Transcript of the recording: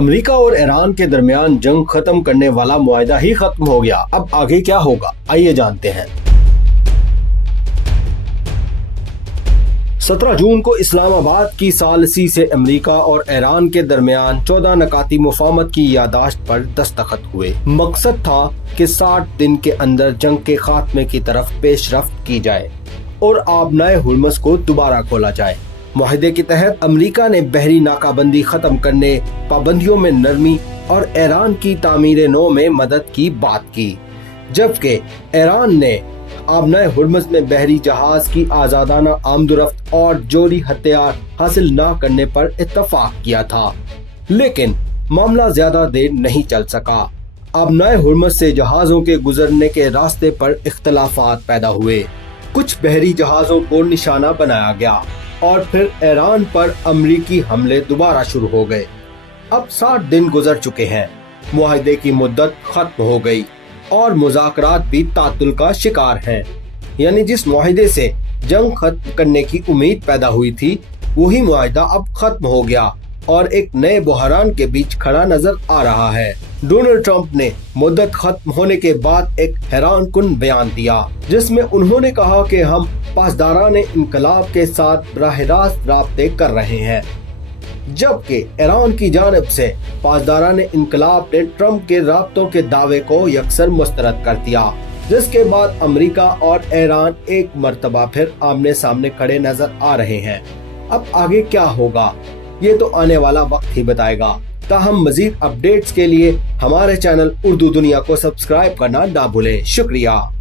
امریکہ اور ایران کے درمیان جنگ ختم کرنے والا معاہدہ ہی ختم ہو گیا، اب آگے کیا ہوگا آئیے جانتے ہیں۔ 17 جون کو اسلام آباد کی ثالثی سے امریکہ اور ایران کے درمیان 14 نکاتی مفاہمت کی یادداشت پر دستخط ہوئے۔ مقصد تھا کہ 60 دن کے اندر جنگ کے خاتمے کی طرف پیش رفت کی جائے اور آبنائے ہرمز کو دوبارہ کھولا جائے۔ معاہدے کے تحت امریکہ نے بحری ناکہ بندی ختم کرنے، پابندیوں میں نرمی اور ایران کی تعمیر نو میں مدد کی بات کی، جبکہ ایران نے آبنائے ہرمز میں بحری جہاز کی آزادانہ آمد و رفت اور جوہری ہتھیار حاصل نہ کرنے پر اتفاق کیا تھا۔ لیکن معاملہ زیادہ دیر نہیں چل سکا۔ آبنائے ہرمز سے جہازوں کے گزرنے کے راستے پر اختلافات پیدا ہوئے، کچھ بحری جہازوں کو نشانہ بنایا گیا اور پھر ایران پر امریکی حملے دوبارہ شروع ہو گئے۔ اب 60 دن گزر چکے ہیں، معاہدے کی مدت ختم ہو گئی اور مذاکرات بھی تعطل کا شکار ہیں۔ یعنی جس معاہدے سے جنگ ختم کرنے کی امید پیدا ہوئی تھی، وہی معاہدہ اب ختم ہو گیا اور ایک نئے بحران کے بیچ کھڑا نظر آ رہا ہے۔ ڈونلڈ ٹرمپ نے مدت ختم ہونے کے بعد ایک حیران کن بیان دیا، جس میں انہوں نے کہا کہ ہم پاسداران انقلاب کے ساتھ براہ راست رابطے کر رہے ہیں، جبکہ ایران کی جانب سے پاسداران انقلاب نے ٹرمپ کے رابطوں کے دعوے کو یکسر مسترد کر دیا، جس کے بعد امریکہ اور ایران ایک مرتبہ پھر آمنے سامنے کھڑے نظر آ رہے ہیں۔ اب آگے کیا ہوگا یہ تو آنے والا وقت ہی بتائے گا۔ تاہم مزید اپڈیٹس کے لیے ہمارے چینل اردو دنیا کو سبسکرائب کرنا نہ بھولیں۔ شکریہ۔